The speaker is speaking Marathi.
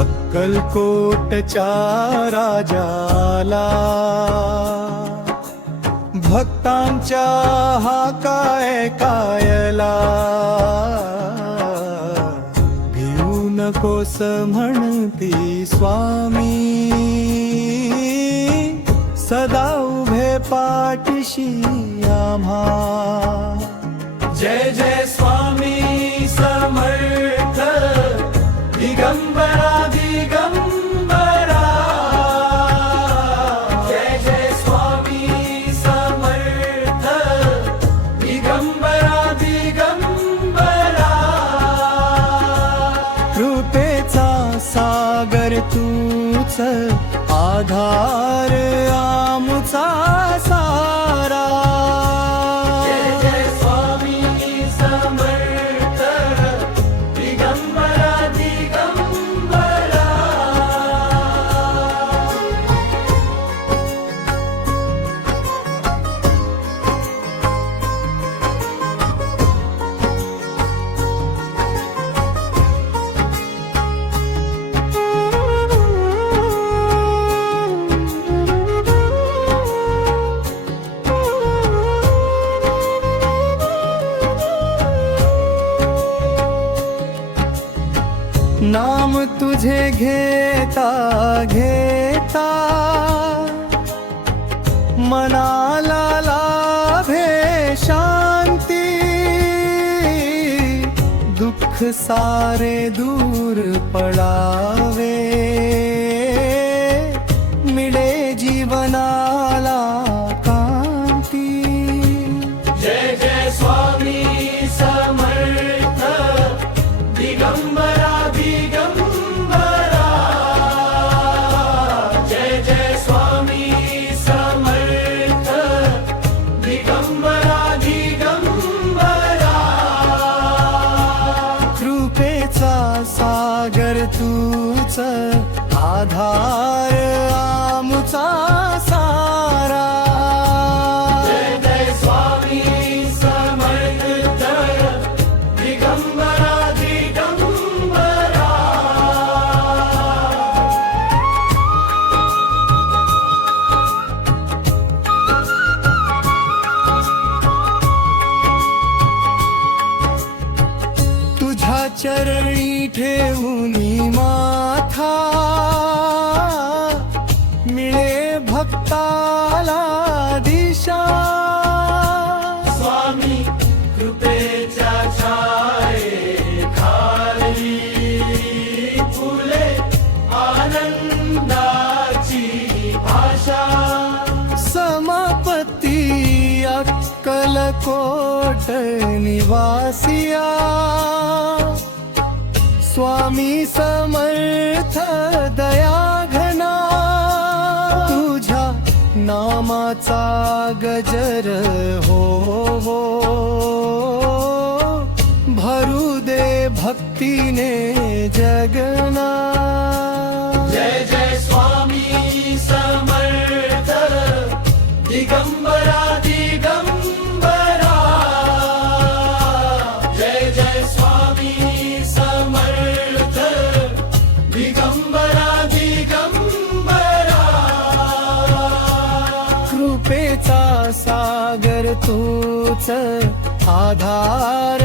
अक्कलकोटच्या राजाला भक्तांच्या हाकाय कायला भिवू नकोस म्हणती स्वामी सदा उभे पाठीशी आम्हा जय जय स्वामी समर्थ दिगंबरा दिगंबरा जय जय स्वामी समर्थ दिगंबरा दिगंबरा कृपेचा सागर तूच आधार आमुचा सारा नाम तुझे घेता घेता मनाला लाभे शांती दुःख सारे दूर पडावे मिळे जीवनाला कांती जय जय स्वामी समर्थ दिगंबरा दिगंबरा जय जय स्वामी समर्थ दिगंबरा दिगंबरा कृपेचा सागर तूच आधार आमुचा सारा जय जय स्वामी समर्थ दिगंबरा चरणी ठेवूनी माथा मिळे भक्ताला दिशा स्वामी कृपेच्या छाये खाली फुले आनंदाची भाषा समापत्ती अक्कलकोट निवासिया स्वामी समर्थ दयाघना तुझ्या नामाचा गजर हो हो भरू दे भक्तीने जगना जय जय स्वामी समर्थ दिगंबरा दिगंबरा जय जय स्वामी समर्थ दिगंबरा दिगंबरा कृपेचा सागर तूच आधार